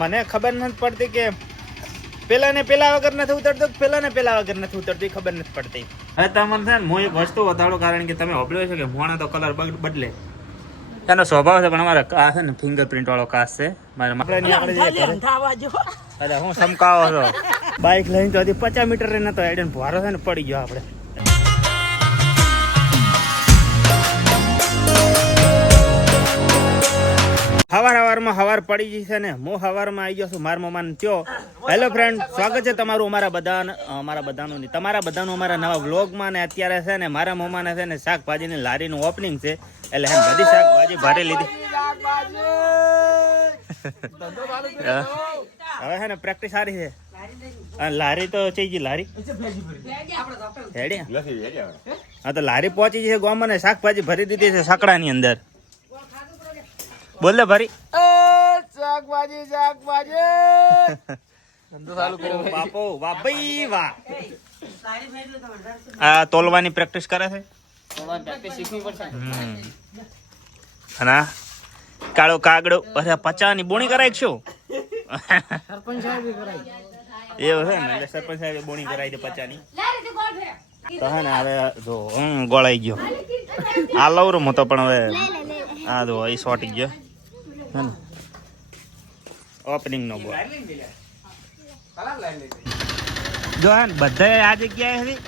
મને ખબર નથી પડતી કે પેલા ને પેલા વગર નથી ઉતરતું, પેલા ને પેલા વગર નથી ઉતરતી, ખબર નથી પડતી. હવે તમને છે ને હું એક વસ્તુ બતાડું, કારણ કે તમે હોબળ્યો છે કે મોણા તો કલર બદલે, એનો સ્વભાવ છે. પણ અમારે આ છે ને ફિંગરપ્રિન્ટ વાળો કાચ છે. અરે હું સમકાવો છો બાઈક લઈને તો હજી 50 મીટર નતો એડન ભારો છે ને પડી ગયો આપણે. હવાર પડી ગઈ છે ને હું હવારમાં આવી ગયો છું મારા મમ્માને ત્યો. હેલો ફ્રેન્ડ, સ્વાગત છે તમારું અમારા બધાનું તમારા બધાનું અમારા નવા વ્લોગમાં. ને અત્યારે છે ને મારા મમ્માને છે ને શાકભાજીની લારીનું ઓપનિંગ છે, એટલે એમ બધી શાકભાજી ભરી લીધી. હવે છે ને પ્રેક્ટિસ સારી છે. લારી તો ચઈ ગઈ, લારી હા તો લારી પહોંચી છે ગામમાં ને શાકભાજી ભરી દીધી છે સકડાની અંદર. બોલ ભરી શાકભાજી બાપો વાહ ભાઈ વાહ. આ તોલવાની પ્રેક્ટિસ કરે છે. અને કાળો કાગડો પચાની બોણી કરાય શું? એવું છે ને, એટલે સરપંચ સાહેબ બોણી કરાવી દે પચાની. તો હે ને હવે જો ગોળાઈ ગયો આ લવરું હું તો, પણ હવે આ જો એ શોટી ગયો હે ને ઓપનિંગ નો બોલ. જો હે ને બધા આ જગ્યાએ હતી.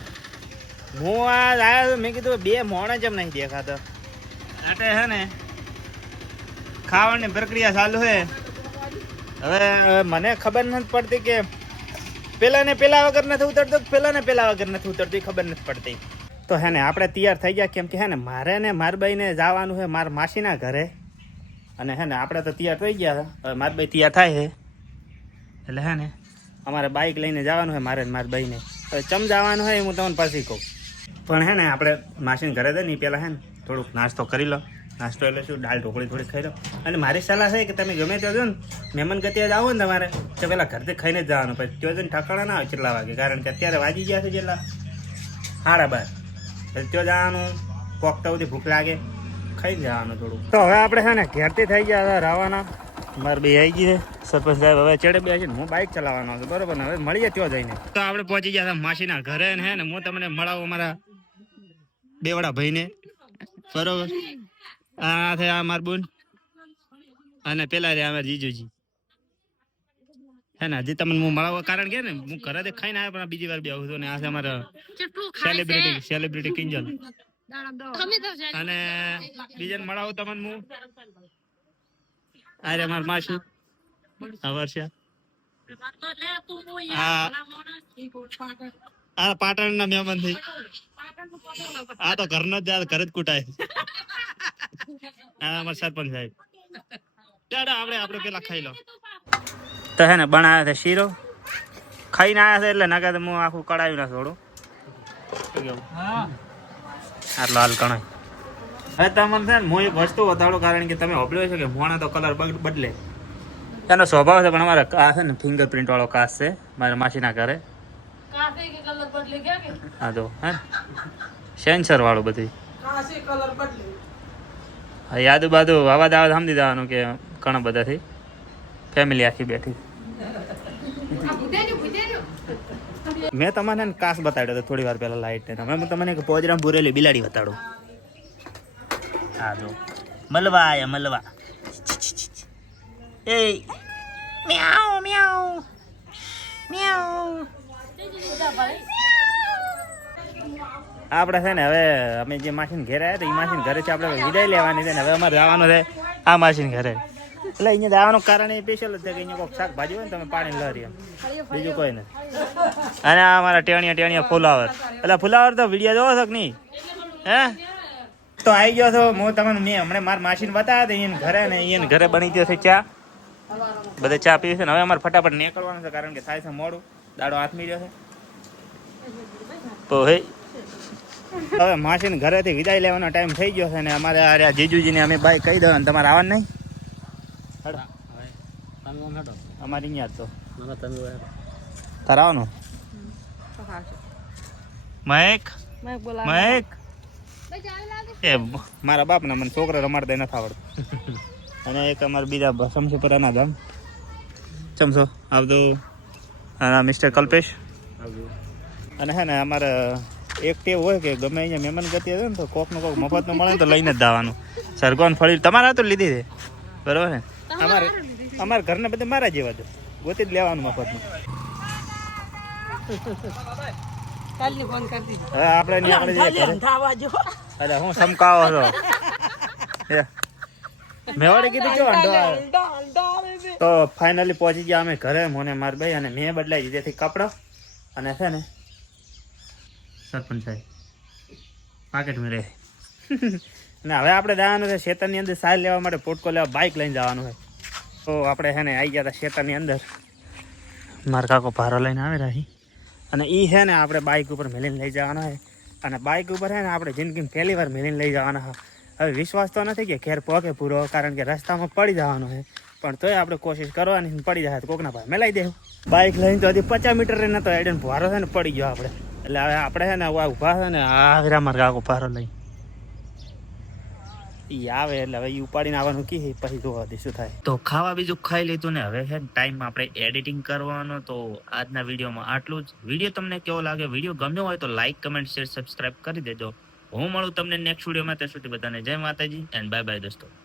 હું આ આવ્યો મેં કીધું બે મોણ જ એમ નહીં દેખાતો. એટલે હે ને ખાવાની પ્રક્રિયા ચાલુ છે. હવે મને ખબર નથી પડતી કે પેલા ને પેલા વગર નથી ઉતરતું, પેલા ને પેલા વગર નથી ઉતરતી, ખબર નથી પડતી. તો હે ને આપણે તૈયાર થઈ ગયા, કેમ કે હે ને મારે ને મારા બાઈને જવાનું છે મારા માસીના ઘરે. અને હે ને આપણે તો તૈયાર થઈ ગયા, હવે મારા બાઈ તૈયાર થાય છે, એટલે હે ને અમારે બાઇક લઈને જવાનું છે મારે મારા બાઈને. હવે ચમ જવાનું હોય હું તમને પછી કહું. પણ હે ને આપણે માસીને ઘરે જઈએ ને પહેલાં હે ને થોડુંક નાસ્તો કરી લો. નાસ્તો એટલે શું, દાળ ઢોકળી થોડી ખાઈ લો. અને મારી સલાહ છે કે તમે ગમે ત્યાં જો ને મહેમાન ગતિએ જ આવો ને તમારે તો પહેલાં ઘરથી ખાઈને જ જવાનું, પછી ત્યાં જઈને ઠકાણા ના આવે કેટલા વાગે, કારણ કે અત્યારે વાગી ગયા છે જેટલા 12:30. પછી ત્યાં જવાનું પોકતા સુધી ભૂખ લાગે, ખાઈને જવાનું થોડું. તો હવે આપણે છે ને ઘેરથી થઈ ગયા હતા રવાના. મારે બે આવી ગઈ છે સરપંચ સાહેબ, હવે ચડે બે છે ને હું બાઇક ચલાવવાનો છું, બરોબર ને. હવે મળીએ ત્યાં જઈને. તો આપણે પહોંચી ગયા હતા માસીના ઘરે ને હે ને હું તમને મળાવું મારા બેવડા ભાઈને, બરોબર. આ છે આ માર બોન અને પેલા રે અમાર જીજુજી હે ને. હજી તમને હું મળાવવા કારણ કે ને હું ઘરે ખાઈને આવ્યો, પણ બીજી વાર બી આવું છું. ને આ છે અમારા સેલિબ્રિટી કિંજલ. અને બીજાને મળાવું તમને હું. અરે અમાર માસી વર્ષા આ પાટણ ના મહેમાન થઈ. આ તો ઘર નો જ ઘર જ કૂટાય. આ અમાર સરપંચ સાહેબ. આપણે પેલા ખાઈ લો. તો હે ને બનાવ્યા છે શીરો, ખાઈને આવ્યા છે એટલે નાખા હું આખું કડાવી ના છોડું. આટલો હાલ કણાય. હવે તમને છે ને હું એક વસ્તુ બતાડું, કારણ કે તમે હોબળ્યો છે કે મોણા તો કલર બદલે, એનો સ્વભાવ છે. પણ અમારે આ છે ને ફિંગરપ્રિન્ટ વાળો કાચ છે મારા માસીના ઘરે. હા તો હે સેન્સર વાળું બધું. યાદ બાજુ અવાજ આવે સમજી જવાનું કે ઘણા બધાથી ફેમિલી આખી બેઠી. મેં તમને કાચ બતાડ્યો હતો થોડી વાર પહેલા લાઈટ ને. હવે હું તમને એક પોજરામ ભૂરેલી બિલાડી બતાડું. હા જો મલવા આયા મલવા. એ મ્યાઉ મ્યાઉ મ્યાઉ. આપણે છે ને હવે અમે જે માસીને ઘરે આવ્યા હતા એ માસીને ઘરેથી આપણે વિદાય લેવાની છે ને હવે અમારે જવાનું છે આ માસીને ઘરે. એટલે અહીંયા જવાનું કારણ એ સ્પેશિયલ જ છે કે અહીંયા કોઈ શાકભાજી હોય ને તમે પાણી લરી એમ, બીજું કોઈ નથી. અને આ અમારા ટેણિયા ફુલાવર. એટલે ફુલાવર તો વિડીયો જોવો છો કે નહીં હે? તો આવી ગયો છો હું તમને. મેં હમણાં મારા માસીને બતાવ્યા હતા એને ઘરે, ને એને ઘરે બની ગયો છે ચા. બધા ચા પીવે છે ને હવે અમારે ફટાફટ નીકળવાનું છે, કારણ કે થાય છે મોડું, દાડો હાથ મીડ્યો છે. તો હે હવે માસીને ઘરેથી વિદાય લેવાનો ટાઈમ થઈ ગયો છે ને અમારે આ જીજુજીને અમે બાઈક કહી દઉં તમારે આવવાનું નહીં. અમારે અહીંયા તો તારે આવવાનું. મહેક એ મારા બાપના મને છોકરા રમાડતા નથી આવડતું. અને એક અમારા બીજા શમશીપુરાના ગામ ચમ છો આવતું અને મિસ્ટર કલ્પેશ અને હે ને અમારે એક ટેવ હોય કે ગમે અહીંયા મહેમાન ગતિ હશે ને તો કોકનું કોક મફતનું મળે ને તો લઈને જ દાવાનું સરગોન ફળી તમારા તો લીધી છે બરોબર ને અમારે ઘરના બધા મારા જેવા છે ગોતી જ લેવાનું મફતનું હા આપણે અરે હું સમકાવો છો મેવાડે કીધું જો અંડો તો ફાઇનલી પહોંચી ગયા અમે ઘરે મોને માર ભાઈ અને મેં બદલાઈ દીધેથી કપડા અને છે ને સરપંચ સાહેબ પાકેટ મેં રહે અને હવે આપણે જવાનું છે ખેતરની અંદર સાર લેવા માટે પોટકો લેવા બાઇક લઈને જવાનું છે તો આપણે છે ને આવી ગયા હતા ખેતરની અંદર મારા કાકો ભારો લઈને આવે રહી અને એ છે ને આપણે બાઇક ઉપર મેલીને લઈ જવાનો છે અને બાઇક ઉપર છે ને આપણે જિંદગીમાં પહેલી વાર મેલીને લઈ જવાના છે હવે વિશ્વાસ તો નથી કે ઘેર પહોંચે પૂરો કારણ કે રસ્તામાં પડી જવાનો છે પણ તોય આપણે કોશિશ કરવાની પડી જાય તો કોકના ભાઈ મેલાઈ દેવું બાઇક લઈને તો હજી 50 મીટર નતો એડન ભારો છે ને પડી ગયો આપણે એટલે હવે આપણે છે ને ઊભા છે ને આ મારા કાકો ભારો લઈ ઈ આવે એટલે હવે ઈ ઉપાડીને આવવાનું કી પછી જોવા દે શું થાય તો ખાવા બીજું ખાઈ લીધું ને હવે છે ટાઈમ આપણે એડિટિંગ કરવાનો તો આજના વિડીયોમાં આટલું જ વિડીયો તમને કેવો લાગે વિડીયો ગમ્યો હોય તો લાઈક કમેન્ટ શેર સબસ્ક્રાઇબ કરી દેજો હું મળું તમને નેક્સ્ટ વિડીયોમાં ત્યાં સુધી બધાને જય માતાજી એન્ડ બાય બાય દોસ્તો